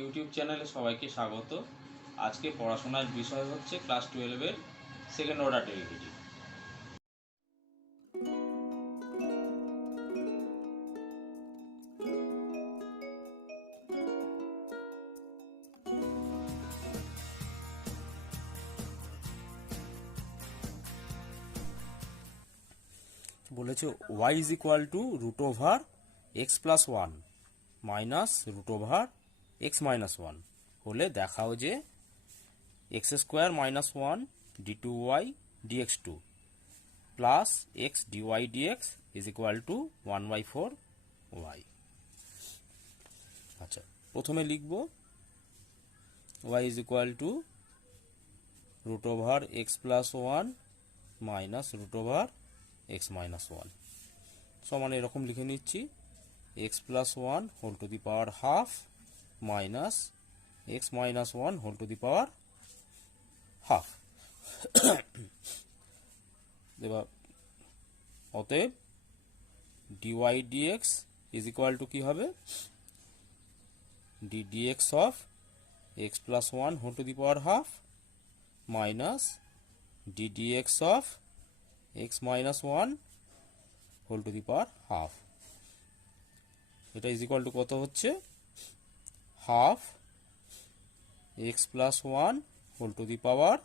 YouTube চ্যানেলে সবাইকে স্বাগত। আজকে পড়াশোনার বিষয় হচ্ছে ক্লাস 12-এর সেকেন্ড অর্ডার ডেরিভেটিভ। বলেছে y is equal to root over x plus one minus root over x minus one হলে দেখাও যে x square minus one d two y dx two plus x dy dx is equal to one by four y. আচ্ছা, প্রথমে লিখব y is equal to root over x plus one minus root over x minus one সমান এরকম লিখে নিচ্ছি x plus one whole to the power half minus x minus one whole to the power half. এবার অতএব dy dx is equal to কি হবে d dx of x plus one whole to the power half minus d dx of x minus one whole to the power half. এটা is equal to কত হচ্ছে half x plus one whole to the power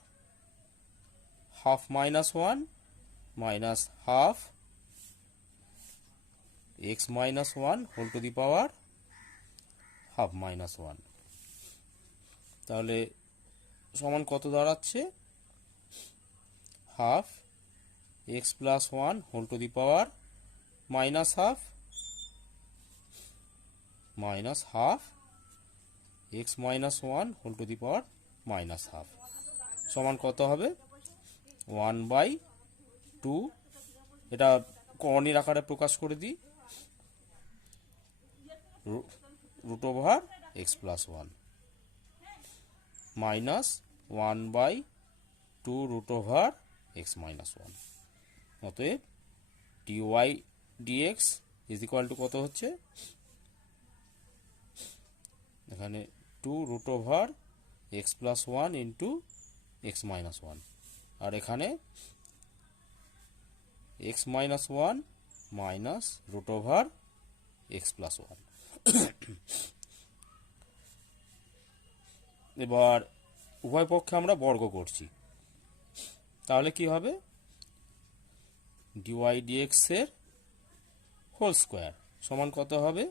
half minus one minus half x minus one whole to the power half minus one. তাহলে সমান কত দাঁড়াচ্ছে half x plus one whole to the power minus half minus half x minus one whole to the power minus half সমান কত হবে one by two. এটা কর্ণের আকারে প্রকাশ করে দিই root over x plus one minus one by two root over x minus one. অতএব dy dx is equal to কত হচ্ছে এখানে two root over x plus one into x minus one আর এখানে X minus one minus root over x plus one. এবার উভয় পক্ষে আমরা বর্গ করছি তাহলে কি হবে ডিওয়াই ডিএক্স এর হোল স্কোয়ার সমান কত হবে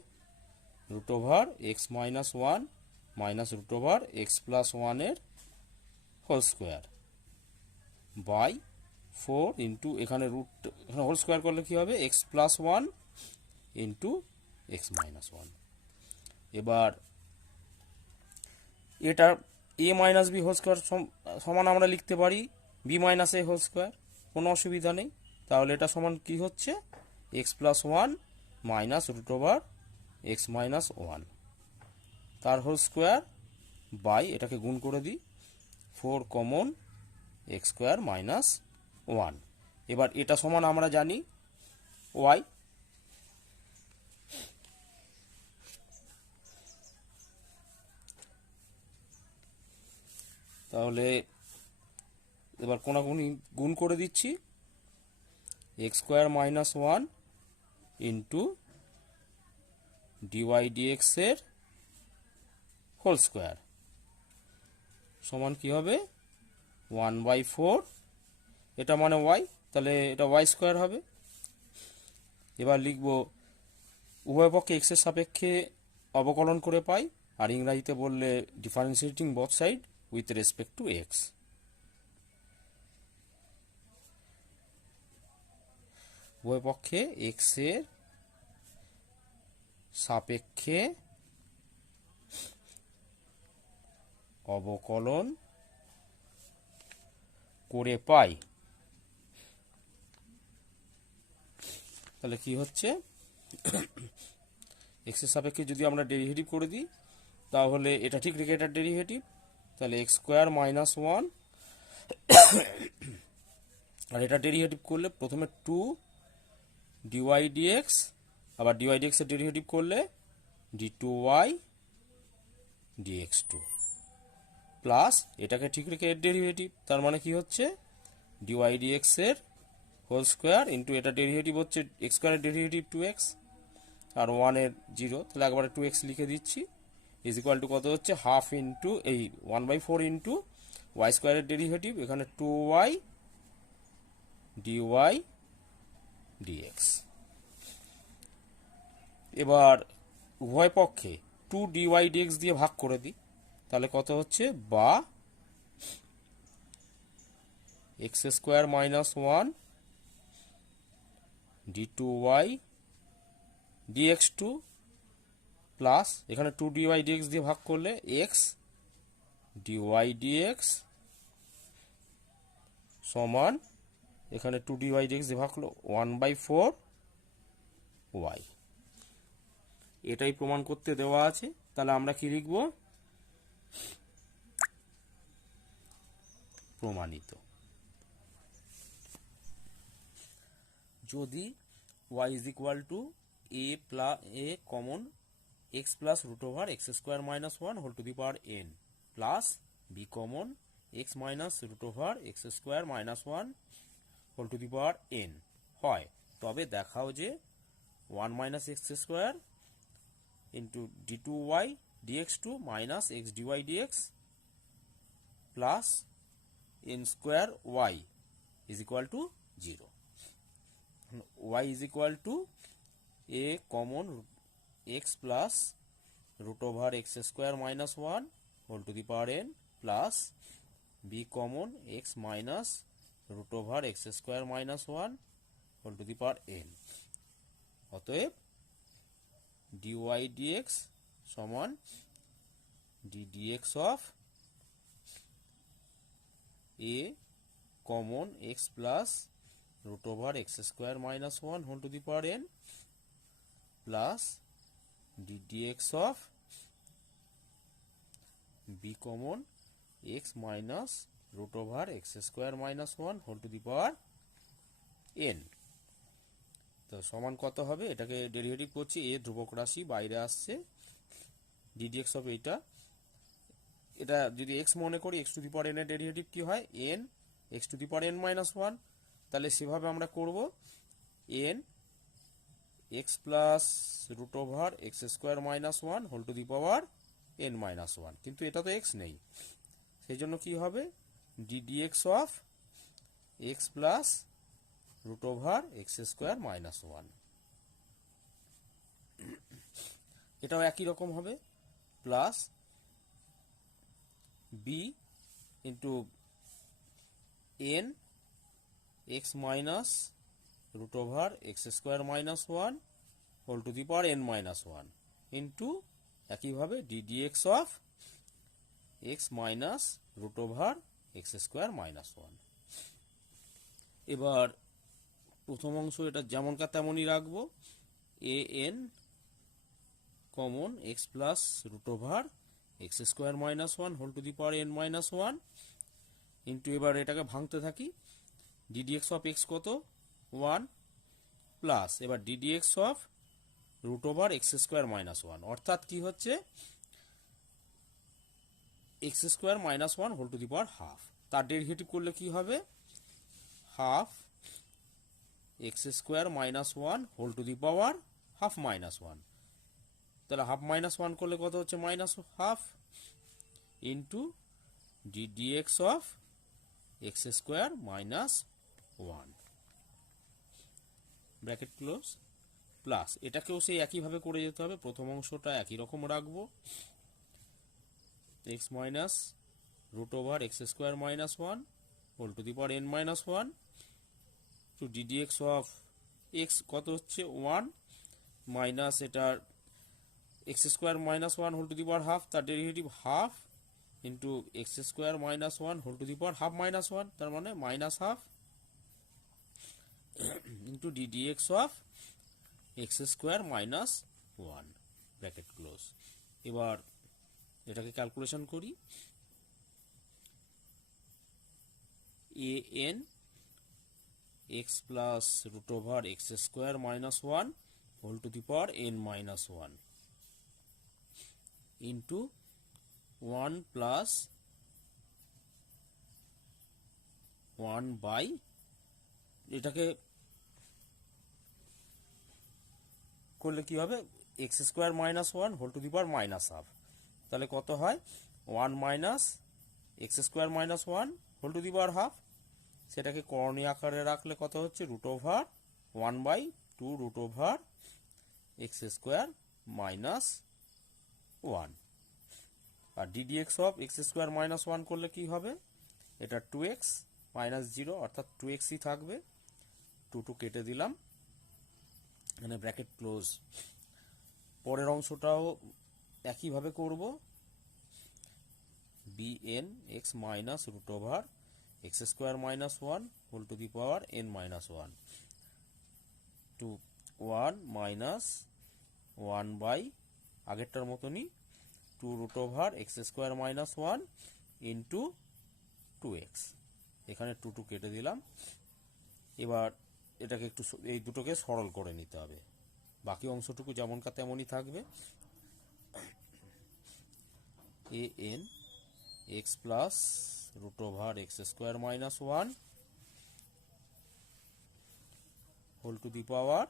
root over x minus one minus root over x plus ওয়ানের whole square by four into এখানে এখানে হোল স্কোয়ার করলে কি হবে X plus one into x minus one. এবার এটা A minus B whole square সমান আমরা লিখতে পারি B minus A whole square, কোনো অসুবিধা নেই। তাহলে এটা সমান কি হচ্ছে X plus one minus root over x minus one তার হোল স্কোয়ার বাই এটাকে গুণ করে দিই four common X square minus one. এবার এটা সমান আমরা জানি ওয়াই। তাহলে এবার কোনাকুনি গুণ করে দিচ্ছি x square minus one into dy dx এর হোল স্কোয়ার সমান কি হবে ওয়ান বাই ফোর এটা মানে ওয়াই, তাহলে এটা ওয়াই স্কোয়ার হবে। এবার লিখব উভয় পক্ষে এক্স এর সাপেক্ষে অবকলন করে পাই আর ইংরাজিতে বললে differentiating both side with respect to x. উভয় পক্ষে এক্স এর সাপেক্ষে অবকলন করে পাই তাহলে কি হচ্ছে এক্স এর সাপেক্ষে যদি আমরা ডেরিভেটিভ করে দিই তাহলে এটা ঠিক রেখে এটার ডেরিভেটিভ তাহলে এক্স স্কোয়ার মাইনাস ওয়ান আর এটা ডেরিভেটিভ করলে প্রথমে টু ডিওয়াই ডিএক্স আবার ডিওয়াই ডিএক্স এর ডেরিভেটিভ করলে d two y dx2 plus এটাকে ঠিক রেখে এর ডেরিভেটিভ, তার মানে কি হচ্ছে dy dx এর হোল স্কোয়ার ইন্টু এটা ডেরিভেটিভ হচ্ছে এক্স স্কোয়ারের ডেরিভেটিভ 2x আর 1 এর 0, তাহলে একবারে 2x লিখে দিচ্ছি, ইজ ইকুয়াল টু কত হচ্ছে হাফ ইন্টু এই 1/4 ইন্টু ওয়াই স্কোয়ারের ডেরিভেটিভ এখানে 2y dy dx। এবার উভয় পক্ষে 2 dy dx দিয়ে ভাগ করে দিই, তাহলে কত হচ্ছে বা X square minus 1 d2y dx2 plus এখানে 2 dy dx দিয়ে ভাগ করলে x dy dx সমান এখানে 2 dy dx দিয়ে ভাগ করলো 1/4 y। এটাই প্রমাণ করতে দেওয়া আছে, তাহলে আমরা কি লিখব, প্রমাণিত। যদি y is equal to a common x plus root over x square minus 1 whole to the power n plus b common x minus root over x square minus 1 whole to the power n হয়, তবে দেখাও যে 1 minus x square into d2y dx2 minus x dy dx plus n square y is equal to 0. y is equal to a common x plus root over x square minus 1 whole to the power n plus b common x minus root over x square minus 1 whole to the power n। অতএব dy dx সমান d dx of a common x plus root over x square minus 1 whole to the power n plus d dx of b common x minus root over x square minus 1 whole to the power n। তো সমান কত হবে, এটাকে derivative করছি, a ধ্রুবক রাশি বাইরে আসছে, d dx of এটা যদি x মনে করি x to the power n এর ডেরিভেটিভ কি হয় n x to the power n minus 1, তাহলে সেভাবে আমরা করব n x plus root over x square minus 1 whole to the power n minus 1, কিন্তু এটা তো x নেই, সেই জন্য কি হবে d dx of x plus root over x square minus 1, এটাও একই রকম হবে plus b into n x মাইনাস root over x square minus 1 whole to the power n minus 1 into একইভাবে d dx of x minus root over x square minus 1। এবার প্রথম অংশ এটা যেমনকার তেমনই রাখবো, an common x plus root over x square minus 1 whole to the power n minus 1 into এবার এটাকে ভাঙতে থাকি, d dx of x কত 1 প্লাস এবার d dx of root over x square minus 1, অর্থাৎ কি হচ্ছে x square minus 1 whole to the power half, তার ডেরিভেটিভ করলে কি হবে half x square minus 1 whole to the power half minus 1, তাহলে হাফ মাইনাস 1 করলে কত হচ্ছে minus half into d dx of x square minus 1 bracket close plus এটাকেও সেই একইভাবে করে যেতে হবে, প্রথম অংশটা একই রকম রাখবো x minus root over x square minus 1 whole to the power n minus 1 to d dx of x কত হচ্ছে 1 মাইনাস এটার X square minus 1 whole to the power half, তার derivative half into X square minus 1 whole to the power half minus 1, তার মানে minus half into d dx of x square minus 1 bracket close. এবার এটাকে calculation করি, an x plus root over x square minus 1 whole to the power n minus 1 into 1 plus 1 by, এটাকে করলে কি হবে, x square minus 1 whole to the power minus half. তাহলে কত হয়, 1 minus x square minus 1 whole to the power half. সেটাকে করণীয় আকারে রাখলে কত হচ্ছে, root over 1 by 2 root over x square minus 1। আর d dx of x square minus 1 করলে কি হবে, এটা 2x মাইনাস 0 অর্থাৎ 2xই থাকবে। 2 কেটে দিলাম, এখানে ব্র্যাকেট ক্লোজ। পরের অংশটাও একইভাবে করব, bn x minus root over x square minus 1 whole to the power n minus 1 to 1 minus 1 by আগেরটার মতনই 2 root over x square minus 1 into 2x। এখানে 2 কেটে দিলাম। এবার এটাকে একটু, এই দুটোকে সরল করে নিতে হবে, বাকি অংশটুকু যেমনকার তেমনই থাকবে। an x plus root over x square minus 1 whole to the power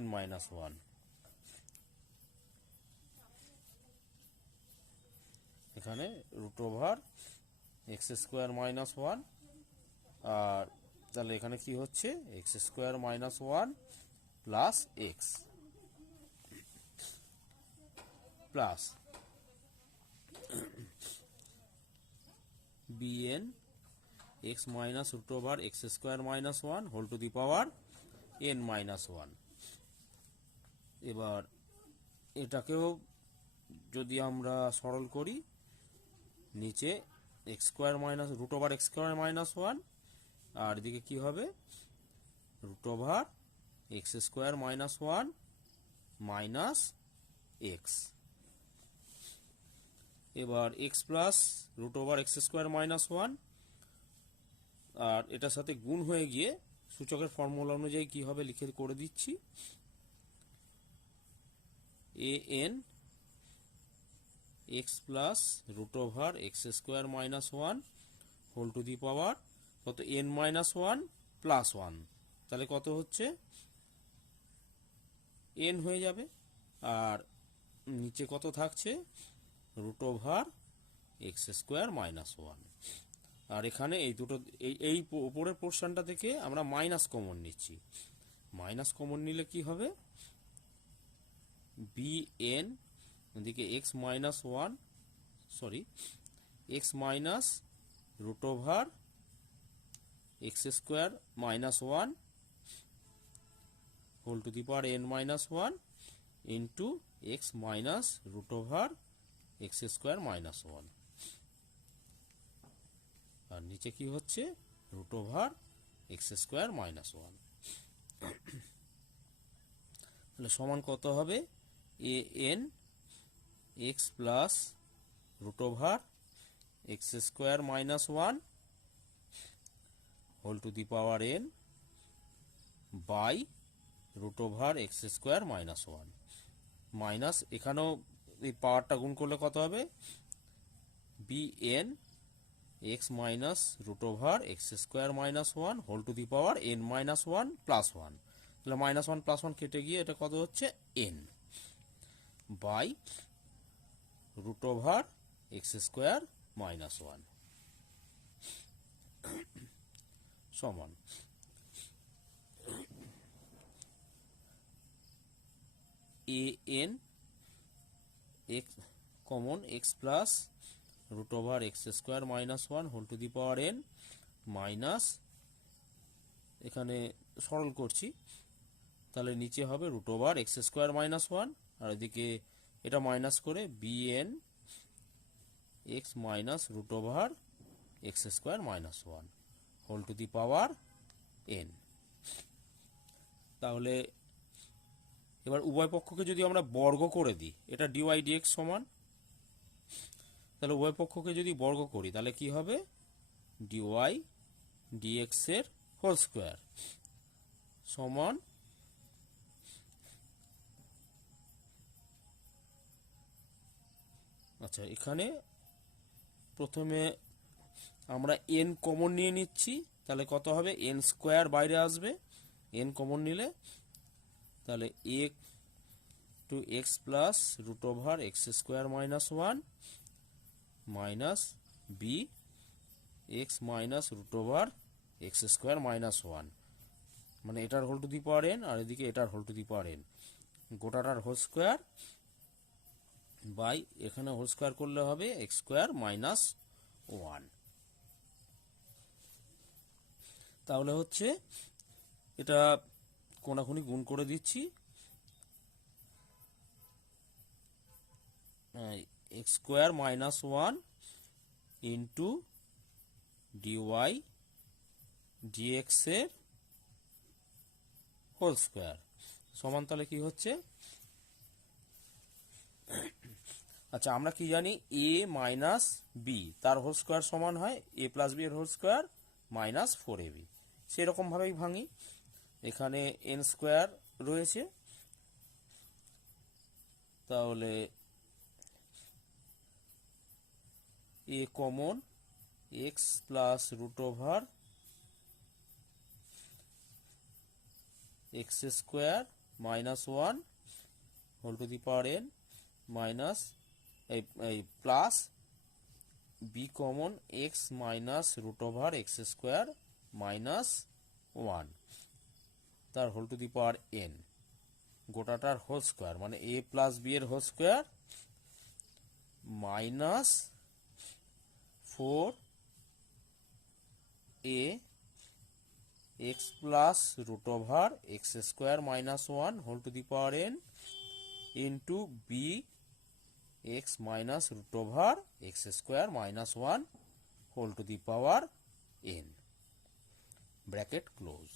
n minus 1। এখানে root over x square minus 1, আর তাহলে এখানে কি হচ্ছে, x square minus 1 plus x plus bn x minus root over x square minus 1 whole to the power n minus 1। এবার এটাকেও যদি আমরা সরল করি, নিচে x square minus root over x square minus 1, আর এদিকে কি হবে, root over x square minus 1 minus X. এবার X plus root over x square minus 1, আর এটার সাথে গুণ হয়ে গিয়ে সূচকের ফর্মুলা অনুযায়ী কি হবে লিখে করে দিচ্ছি, an x plus root over x square minus 1 whole to the power কত, n মাইনাস 1 প্লাস 1। তাহলে কত হচ্ছে, n হয়ে যাবে। আর নিচে কত থাকছে, root over x square minus 1। আর এখানে এই দুটো, এই উপরের পোর্শনটা থেকে আমরা মাইনাস কমন নিচ্ছি। মাইনাস কমন নিলে কি হবে, bn এদিকে x minus 1, sorry x minus root over x square minus 1 whole to the power n minus 1 into x minus root over x square minus 1। আর নিচে কি হচ্ছে, root over x square minus 1। তাহলে সমান কত হবে, an x plus root over x square minus 1 whole to the power n by root over x square minus 1 minus, এখানেও এই পাওয়ারটা গুণ করলে কত হবে, bn x minus root over x square minus 1 whole to the power n minus 1 plus 1। তাহলে minus 1 plus 1 কেটে গিয়ে এটা কত হচ্ছে, n by root over x square minus 1 সমান an x common x plus root over x square minus 1 whole to the power n minus, এখানে সরল করছি, তাহলে নিচে হবে root over x square minus 1, আর এদিকে এটা মাইনাস করে bn x minus root over x square minus 1 whole to the power n। তাহলে এবার উভয় পক্ষকে যদি আমরা বর্গ করে দিই, এটা dy dx সমান, তাহলে উভয় পক্ষকে যদি বর্গ করি তাহলে কি হবে, dy dx এর হোল স্কোয়ার সমান আচ্ছা, এখানে প্রথমে আমরা n কমন নিয়ে নিচ্ছি, তাহলে কত হবে, n স্কোয়ার বাইরে আসবে, n কমন নিলে তাহলে a to X plus root over x square minus one minus B X minus root over x square minus one, মানে এটার whole to the power n আর এদিকে এটার whole to the power n, গোটাটার whole square by এখানে whole square করলে হবে x square minus one. তাহলে হচ্ছে এটা কোনাকুনি গুণ করে দিচ্ছি, x square minus one into dy dx এর হোল স্কোয়ার সমান, তাহলে কি হচ্ছে, আচ্ছা আমরা কি জানি, এ মাইনাস বি তার হোল স্কোয়ার সমান হয় এ প্লাস বি এর whole square minus four A B, সেরকমভাবেই ভাঙি, এখানে এন স্কোয়ার রয়েছে, তাহলে A common x plus root over x square minus one whole to the power N minus এই plus B common X minus root over x square minus one তার whole to the power N, গোটাটার whole square মানে A plus B এর whole square minus four A X plus root over x square minus one whole to the power N into B X minus root over x square minus one whole to the power N, bracket close.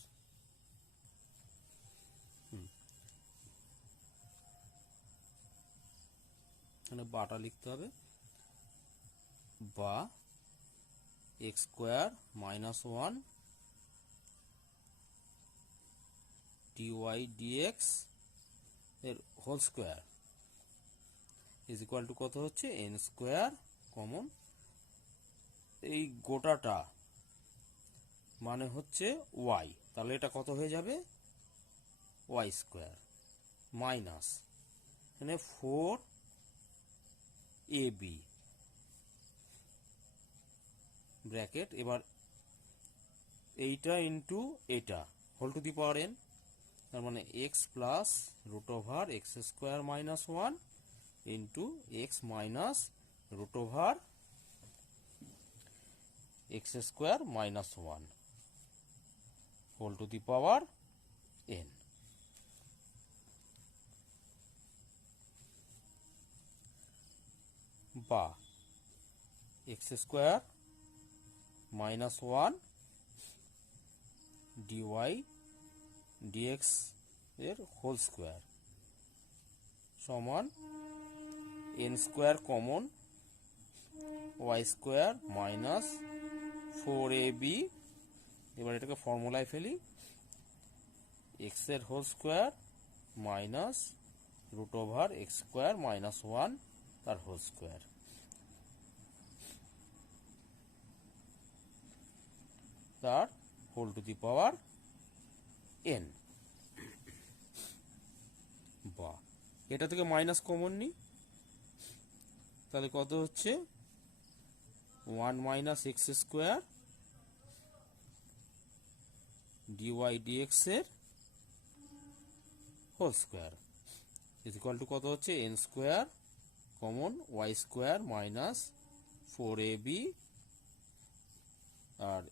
এখানে বাটা লিখতে হবে, বা X square minus one dy dx এর whole square is equal to কত হচ্ছে, N square common এই গোটাটা মানে হচ্ছে ওয়াই, তাহলে এটা কত হয়ে যাবে, ওয়াই স্কোয়ার মাইনাস এখানে ফোর এ বি ব্র্যাকেট, এবার এইটা ইন্টু এটা whole to the power N, তার মানে X plus root over x square minus one into x minus root over x square minus one whole to the power N. বা X square minus one dy dx এর whole square সমান N square common Y square minus four A B, এবার এটাকে ফর্মুলায় ফেলি, x এর whole square minus root over x square minus one তার whole square, তার whole to the power N. বা এটা থেকে মাইনাস কমন নি, তাহলে কত হচ্ছে, one minus x square dy dx এর whole square is equal to কত হচ্ছে, N square common Y square minus four A B, আর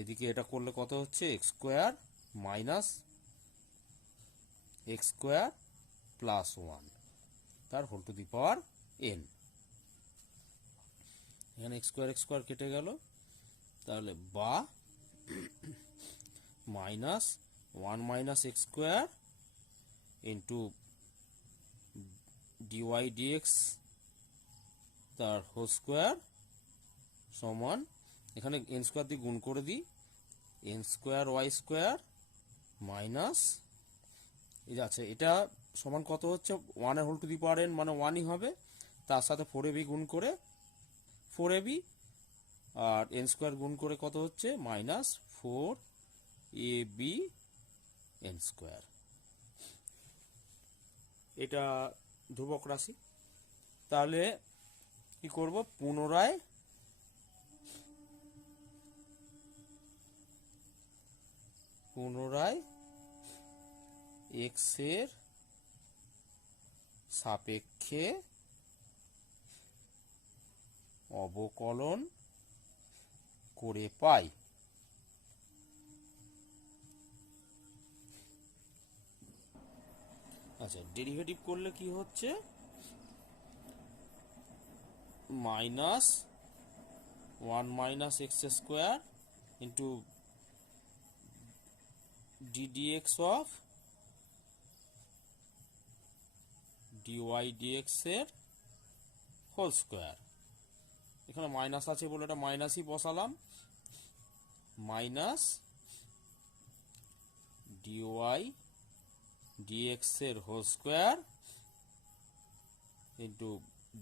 এদিকে এটা করলে কত হচ্ছে, x square minus x square plus one তার whole to the power N, এখানে এক্স স্কোয়ার কেটে গেল, তাহলে বা minus one minus x square into dy dx তার হোল স্কোয়ার সমান, এখানে এন স্কোয়ার দিয়ে গুণ করে দিই, n square y square minus এই আছে, এটা সমান কত হচ্ছে, ওয়ানের whole to the power n মানে ওয়ানই হবে, তার সাথে 4ab গুণ করে 4ab আর n স্কোয়ার গুণ করে কত হচ্ছে মাইনাস 4ab n স্কোয়ার। এটা ধ্রুবক রাশি। তাহলে কি করব, পুনরায় x এর সাপেক্ষে অবকলন করে পাই। আচ্ছা, ডেরিভেটিভ করলে কি হচ্ছে, minus 1 minus x square into ddx of dy dx এর হোল স্কোয়ার। এখানে মাইনাস আছে বলে এটা মাইনাসই বসালাম, মাইনাস dy dx এর whole square into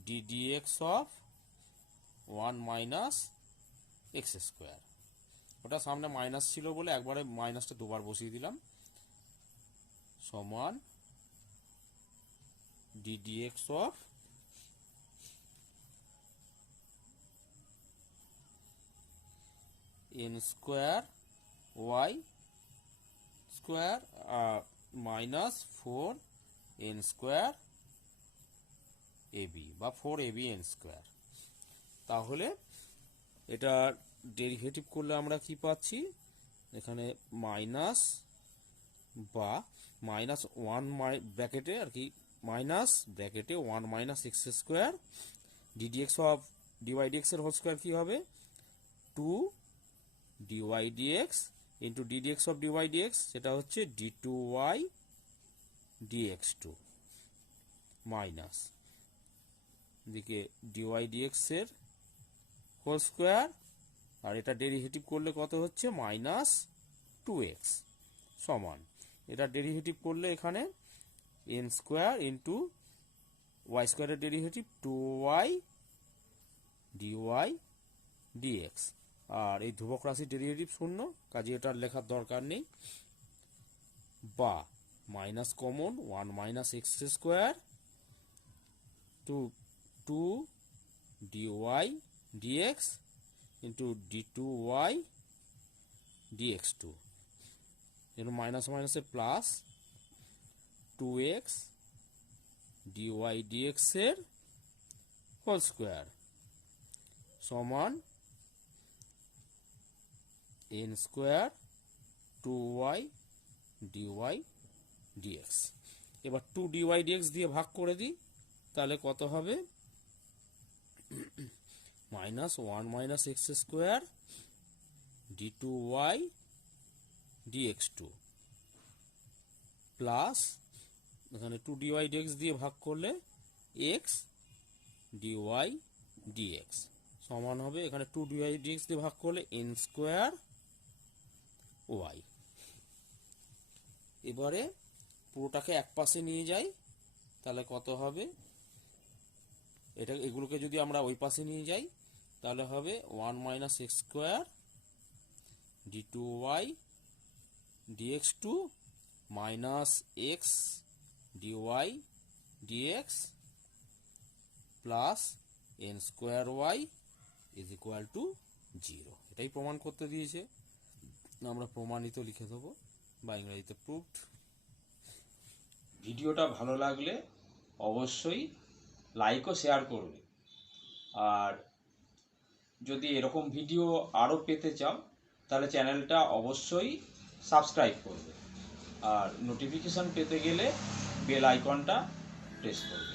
ddx of 1 minus x square. ওটা সামনে মাইনাস ছিল বলে একবারে মাইনাসটা দুবার বসিয়ে দিলাম, সমান ddx of n square y square minus 4n square ab বা 4ab n স্কোয়ার। তাহলে এটা ডেরিভেটিভ করলে আমরা কি পাচ্ছি, এখানে মাইনাস বা মাইনাস 1 ব্র্যাকেটে আর কি, মাইনাস ব্র্যাকেটে 1 minus x square ddx of dy dx এর হোল স্কোয়ার কি হবে 2 dy dx into ddx of dy dx, সেটা হচ্ছে d2y dx2 মাইনাস দিকে dy dx এর হোল স্কোয়ার, আর এটা ডেরিভেটিভ করলে কত হচ্ছে মাইনাস 2x সমান, এটা ডেরিভেটিভ করলে এখানে n স্কোয়ার ইন্টু y স্কোয়ারের ডেরিভেটিভ 2y dy dx, আর এই ধ্রুবক রাশির ডেরিভেটিভ শূন্য, কাজে এটা লেখার দরকার নেই, বা minus common 1 minus x square to 2 dy dx into d2y dx2, এর মাইনাস মাইনাসে প্লাস 2x dy dx এর হোল স্কোয়ার সমান n square 2y dy dx। এবার 2 dy dx দিয়ে ভাগ করে দিই, তাহলে কত হবে minus 1 minus x square d2y dx2 plus এখানে 2 dy dx দিয়ে ভাগ করলে x dy dx সমান হবে, এখানে 2 dy dx দিয়ে ভাগ করলে n স্কোয়ার y। এবারে পুরোটাকে এক পাশে নিয়ে যাই, তাহলে কত হবে, এটা এগুলোকে যদি আমরা ওই পাশে নিয়ে যাই তাহলে হবে 1 minus x square d2y dx2 minus x dy dx plus n square y is equal two 0। এটাই প্রমাণ করতে দিয়েছে, আমরা প্রমাণিত লিখে দেবো বা ইংরেজিতে প্রুভড। ভিডিওটা ভালো লাগলে অবশ্যই লাইক ও শেয়ার করবে, আর যদি এরকম ভিডিও আরও পেতে চাও তাহলে চ্যানেলটা অবশ্যই সাবস্ক্রাইব করবে, আর নোটিফিকেশান পেতে গেলে বেল আইকনটা প্রেস করবে।